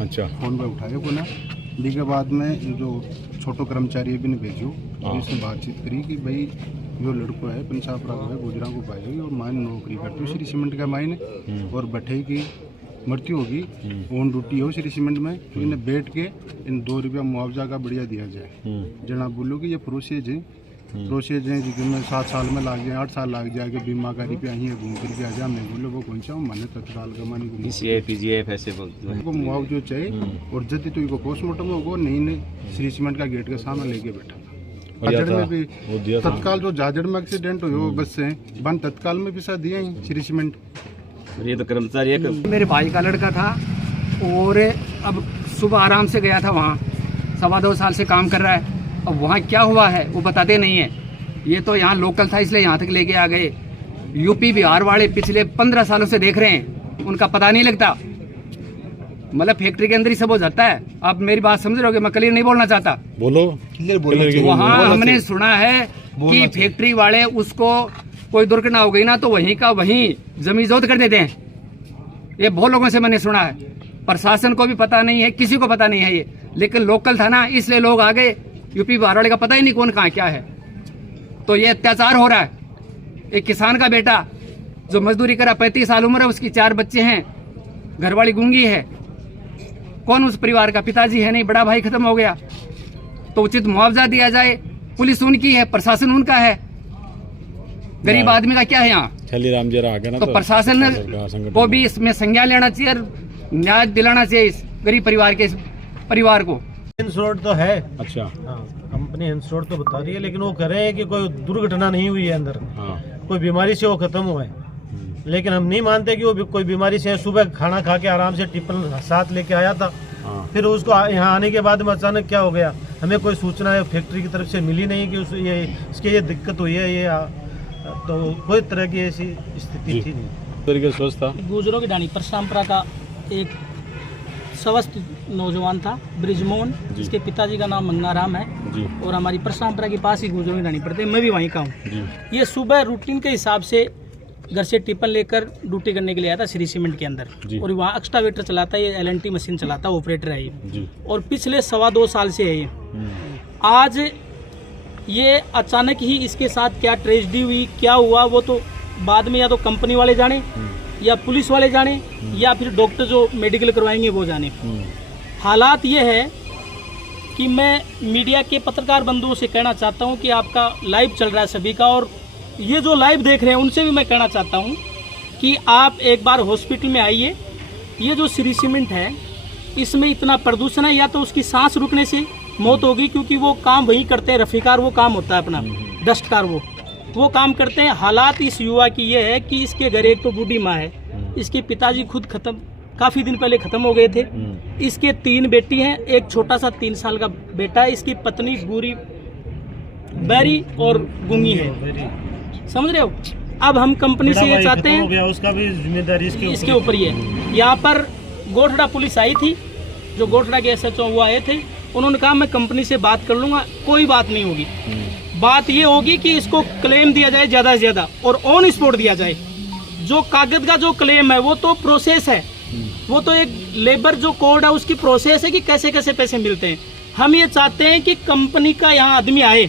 अच्छा फोन पे उठाया को ना दी के बाद में जो छोटो कर्मचारी भी ने भेजो इससे बातचीत करी कि भाई जो लड़को है पंचापरा को है गुजरा को पाएगी और मायने नौकरी करती श्री सीमेंट का मायने और बैठे की मृत्यु होगी ऑन ड्यूटी हो श्री सीमेंट में तो इन्हें बैठ के इन 2 रुपया मुआवजा का बढ़िया दिया जाए। जना बोलो कि ये प्रोसेस है जिसमें 7 साल में लाग जाए 8 साल लाग जाएगा बीमा करी पे आई है घूम कर के आ जाए मैं बोलो वो कौन सा मैंने तत्काल कमाने को ऐसे को मुआवजा चाहिए और जब तो इनको पोस्टमार्टम होगा नहीं श्री सीमेंट का गेट के सामने लेके बैठा जाजड़ में भी तत्काल जो जाजड़ में एक्सीडेंट हुई बस से बन तत्काल में भी साथ दिया ही श्री सीमेंट। ये तो कर्मचारी है मेरे भाई का लड़का था और अब सुबह आराम से गया था वहाँ 2.25 साल से काम कर रहा है। अब वहाँ क्या हुआ है वो बताते नहीं है। ये तो यहाँ लोकल था इसलिए यहाँ तक लेके आ गए। यूपी बिहार वाले पिछले 15 सालों से देख रहे हैं उनका पता नहीं लगता। मतलब फैक्ट्री के अंदर ही सब हो जाता है। आप मेरी बात समझ रहे हो? मैं क्लियर नहीं बोलना चाहता। बोलो वहाँ हमने सुना है कि फैक्ट्री वाले उसको कोई दुर्घटना हो गई ना तो वहीं का वहीं जमीन जब्त कर देते हैं। ये बहुत लोगों से मैंने सुना है। प्रशासन को भी पता नहीं है, किसी को पता नहीं है ये, लेकिन लोकल था ना इसलिए लोग आ गए। यूपी बिहार वाले का पता ही नहीं कौन कहाँ क्या है। तो ये अत्याचार हो रहा है। एक किसान का बेटा जो मजदूरी करा 35 साल उम्र है, उसकी 4 बच्चे हैं, घरवाली गूंगी है। कौन उस परिवार का? पिताजी है नहीं, बड़ा भाई खत्म हो गया। तो उचित मुआवजा दिया जाए। पुलिस उनकी है, प्रशासन उनका है, गरीब आदमी का क्या है यहाँ? राम जी आ गया ना तो प्रशासन को भी इसमें संज्ञान लेना चाहिए और न्याय दिलाना चाहिए इस गरीब परिवार को। इंश्योर्ड तो है। अच्छा हाँ, कंपनी इंश्योर्ड तो बता रही है, लेकिन वो कह रहे हैं कि कोई दुर्घटना नहीं हुई है अंदर। कोई बीमारी से वो खत्म हुआ है, लेकिन हम नहीं मानते कि वो कोई बीमारी से। सुबह खाना खा के आराम से टिफिन साथ लेके आया था, फिर उसको यहाँ आने के बाद में अचानक क्या हो गया, हमें कोई सूचना है फैक्ट्री की तरफ से मिली नहीं कि इसकी ये दिक्कत हुई है। ये तो कोई तरह की ऐसी स्थिति थी नहीं। गुजरों की डाणी परसामपुरा का एक स्वस्थ नौजवान था ब्रिजमोहन, जिसके पिताजी का नाम मंगनाराम है और हमारी परसामपुरा के पास ही गुजरों की डाणी पड़ते हैं। मैं भी वहीं का हूँ। ये सुबह रूटीन के हिसाब से घर से टिफिन लेकर ड्यूटी करने के लिए आया था श्री सीमेंट के अंदर और वहाँ एक्स्ट्रावेटर चलाता है। ये LNT मशीन चलाता है, ऑपरेटर है ये और पिछले 2.25 साल से है ये। आज ये अचानक ही इसके साथ क्या ट्रेजेडी हुई, क्या हुआ, वो तो बाद में या तो कंपनी वाले जाने या पुलिस वाले जाने या फिर डॉक्टर जो मेडिकल करवाएंगे वो जाने। हालात ये है कि मैं मीडिया के पत्रकार बंधुओं से कहना चाहता हूं कि आपका लाइव चल रहा है सभी का, और ये जो लाइव देख रहे हैं उनसे भी मैं कहना चाहता हूं कि आप एक बार हॉस्पिटल में आइए। ये जो श्री सीमेंट है इसमें इतना प्रदूषण है, या तो उसकी सांस रुकने से मौत होगी क्योंकि वो काम वही करते हैं, रफीकार वो काम होता है अपना, डस्टकार वो काम करते हैं। हालात इस युवा की ये है कि इसके घर एक तो बूढ़ी माँ है, इसके पिताजी खुद काफ़ी दिन पहले ख़त्म हो गए थे। इसके 3 बेटी हैं, एक छोटा सा 3 साल का बेटा है। इसकी पत्नी बूरी बैरी और गूंगी है, समझ रहे हो? अब हम कंपनी से ये चाहते हैं, उसका भी जिम्मेदारी इसके ऊपर ही है। यहाँ पर गोठड़ा पुलिस आई थी, जो गोठड़ा के SHO वो आए थे, उन्होंने कहा मैं कंपनी से बात कर लूँगा। कोई बात नहीं होगी। बात ये होगी कि इसको क्लेम दिया जाए ज़्यादा से ज़्यादा और ऑन स्पॉट दिया जाए। जो कागज का जो क्लेम है वो तो प्रोसेस है, वो तो एक लेबर जो कोड है उसकी प्रोसेस है कि कैसे कैसे पैसे मिलते हैं। हम ये चाहते हैं कि कंपनी का यहाँ आदमी आए,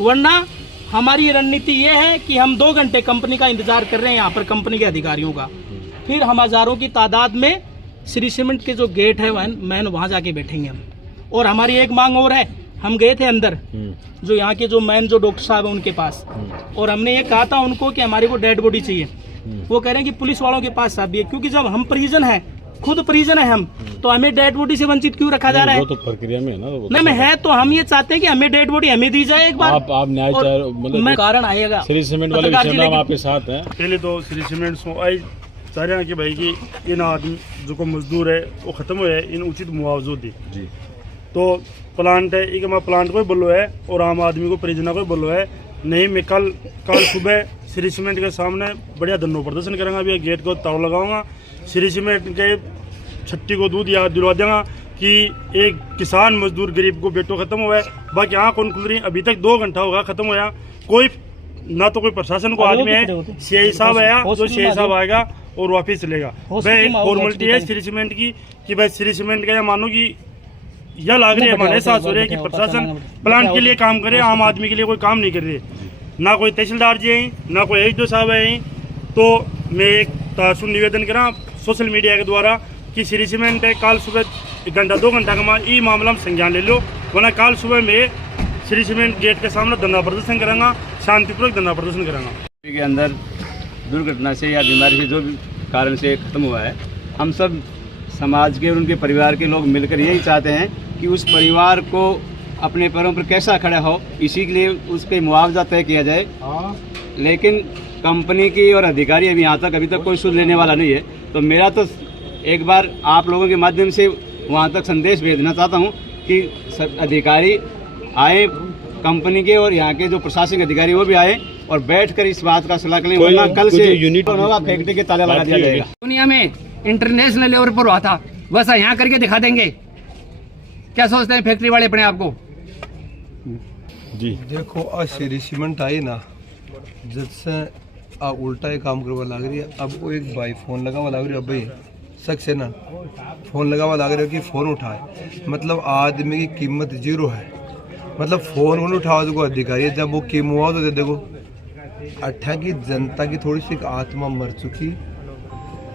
वरना हमारी रणनीति ये है कि हम 2 घंटे कंपनी का इंतजार कर रहे हैं यहाँ पर कंपनी के अधिकारियों का। फिर हम हज़ारों की तादाद में श्री सीमेंट के जो गेट है मैन वहाँ जाके बैठेंगे हम। और हमारी एक मांग और है, हम गए थे अंदर जो यहाँ के जो मैन जो डॉक्टर साहब है उनके पास, और हमने ये कहा था उनको कि हमारे को डेड बॉडी चाहिए। वो कह रहे हैं कि पुलिस वालों के पास साहब भी है, क्योंकि जब हम परिजन हैं, खुद परिजन है हम, तो हमें डेड बॉडी से वंचित क्यों रखा जा रहा है? वो तो प्रक्रिया में है ना, वो नहीं है तो हम ये चाहते हैं कि हमें डेड बॉडी हमें दी जाए एक बार। आप न्याय मतलब कारण आएगा श्री सीमेंट वाले विषय में हम आपके साथ हैं। पहले तो श्री सीमेंट सो आई चाह रहे हैं कि भाई कि इन आदमी जो को मजदूर है वो खत्म हुए, इन उचित मुआवजो दी जी। तो प्लांट है एक मैं प्लांट को बोलो है और आम आदमी को परिजना को बोलो है नहीं। मैं कल सुबह श्री सीमेंट के सामने बढ़िया धरना प्रदर्शन करूँगा। अभी गेट को ताव लगाऊंगा, श्री सीमेंट के छट्टी को दूध या दिलवा देंगे कि एक किसान मजदूर गरीब को बेटो खत्म हुआ है। बाकी यहाँ कौन खुल रही अभी तक 2 घंटा होगा खत्म होया। कोई ना तो कोई प्रशासन को आदमी है, CI साहब आया, जो CI साहब आएगा और वापस चलेगा। भाई फॉर्मेलिटी है श्री सीमेंट की कि भाई श्री सीमेंट का या मानो कि यह लाग रही है, हमारे एहसास हो रहा है कि प्रशासन प्लांट के लिए काम करे, आम आदमी के लिए कोई काम नहीं कर रहे। ना कोई तहसीलदार जी हैं, ना कोई एचडीओ साहब हैं। तो मैं एक तासुन निवेदन करा सोशल मीडिया के द्वारा कि श्री सीमेंट है कल सुबह 1 घंटा 2 घंटा का ये मामला में संज्ञान ले लो, वरना कल सुबह में श्री सीमेंट गेट के सामने धरना प्रदर्शन करांगा, शांतिपूर्वक धरना प्रदर्शन करांगा। के अंदर दुर्घटना से या बीमारी से जो भी कारण से ख़त्म हुआ है, हम सब समाज के और उनके परिवार के लोग मिलकर यही चाहते हैं कि उस परिवार को अपने पैरों पर कैसा खड़ा हो, इसी के लिए उसके मुआवजा तय किया जाए। लेकिन कंपनी की और अधिकारी अभी तक कोई सुध लेने वाला नहीं है। तो मेरा तो एक बार आप लोगों के माध्यम से वहाँ तक संदेश भेजना चाहता हूँ कि अधिकारी आए कंपनी के, और यहाँ के जो प्रशासनिक अधिकारी वो भी आए और बैठकर इस बात का सलाह करें, वरना कल से यूनिट होगा, फैक्ट्री के ताला लगा दिया जाएगा। दुनिया में इंटरनेशनल लेवल पर हुआ था, वैसा यहाँ करके दिखा देंगे। क्या सोचते हैं फैक्ट्री वाले अपने आप को? जी देखो आज श्री सीमेंट आई ना, जब से आ उल्टा ही काम करवा लग रही है। अब वो एक भाई फोन लगावा लग रही है, भाई शख्स है ना फोन लगावा लग रहा है कि फ़ोन उठाए, मतलब आदमी की कीमत 0 है। मतलब फ़ोन उन्हें उठाओ तो अधिकारी है, जब वो की मुआवजा दे देखो। अट्ठा की जनता की थोड़ी सी आत्मा मर चुकी,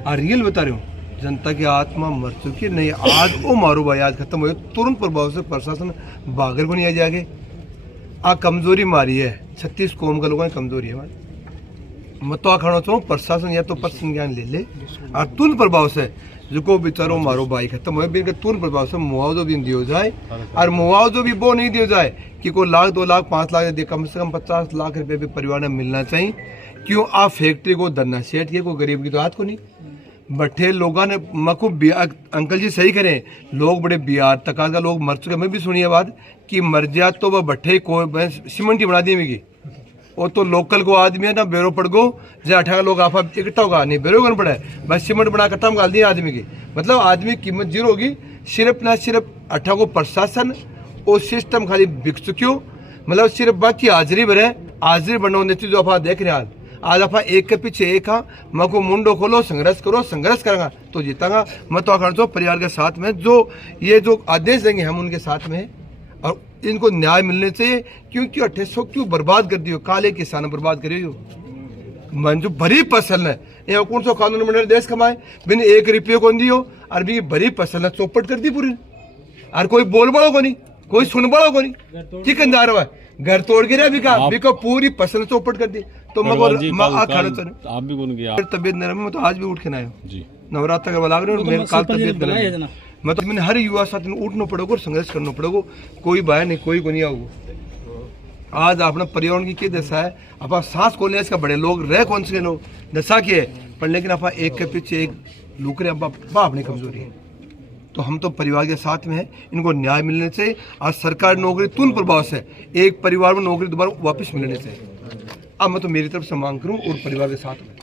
रियल बता रही हूँ, जनता की आत्मा मर चुकी नहीं। आज वो मारो भाई आज खत्म हो, तुरंत प्रभाव से प्रशासन बागर को नहीं आ जाएगा। कमजोरी मारी है 36 कौम का लोगों ने कमजोरी है हमारी। मैं तो आखना चाहूँ प्रशासन या तो पद संज्ञान ले ले और तुरंत प्रभाव से जो बेचारो मारो भाई खत्म हो, तुरंत प्रभाव से मुआवजा भी दिया जाए। और मुआवजा भी वो नहीं दिया जाए कि कोई 1 लाख 2 लाख 5 लाख दे, कम से कम 50 लाख रुपए भी परिवार में मिलना चाहिए। क्यों आप फैक्ट्री को धरना सेठ किए, कोई गरीब की तो हाथ को नहीं बैठे लोगों ने। मको अंकल जी सही करें, लोग बड़े बिहार तक का लोग मर चुके। मैं भी सुनी है बात कि मर जा तो वह भट्टे को सीमेंट ही बना दी मेगी। वो तो लोकल को आदमी है ना, बेरो पड़ गो जो 18 लोग आप इकट्ठा होगा नहीं, बेरो गन पड़ा है बस सीमेंट बना कट्टा में डाल दिया आदमी की। मतलब आदमी की कीमत 0 होगी। सिर्फ ना सिर्फ 18 को प्रशासन और सिस्टम खाली बिक चुक्यो। मतलब सिर्फ बाकी हाजिरी भरे, हाजिरी बनने जो आप देख रहे हैं आज आप एक के पीछे एक हाँ मको मुंडो खोलो, संघर्ष करो, संघर्ष करेंगे तो जीतांगा। मैं तो आखिर परिवार के साथ में जो आदेश देंगे हम उनके साथ में, और इनको न्याय मिलने चाहिए। क्योंकि 2800 क्यों बर्बाद कर दियो, काले किसान बर्बाद करियो। मन जो भरी फसल है यहाँ कौन सा कानून मंडल देश कमाए बिन 1 रुपये को दियो, और भी भरी फसल है चौपट कर दी पूरी। और कोई बोल बड़ो को नहीं, कोई सुन बड़ो को नहीं, ठिकानदार हुआ घर तोड़ गिरा बिका पूरी फसल चौपट कर दी। तो आप भी कौन गया? तबियत नरम में तो आज भी उठ के ना आयो जी, नवरात्र का लग रहे मेरे काल तबियत नरम। मैं तो मैंने हर युवा साथी उठना पड़ेगा और संघर्ष करना पड़ेगा। कोई बाहर नहीं, कोई को नहीं आओ। आज अपना पर्यावरण की क्या दशा है, आप सांस खोलने इसका बड़े लोग रह कौन से लोग दशा की है, पर लेकिन आप एक के पीछे एक लुक रहे अपनी कमजोरी है। तो हम तो परिवार के साथ में है, इनको न्याय मिलने से। आज सरकार नौकरी तुरंत प्रभाव से एक परिवार में नौकरी दोबारा वापस मिलने से। अब मैं तो मेरी तरफ से मांग करूँ और परिवार के साथ में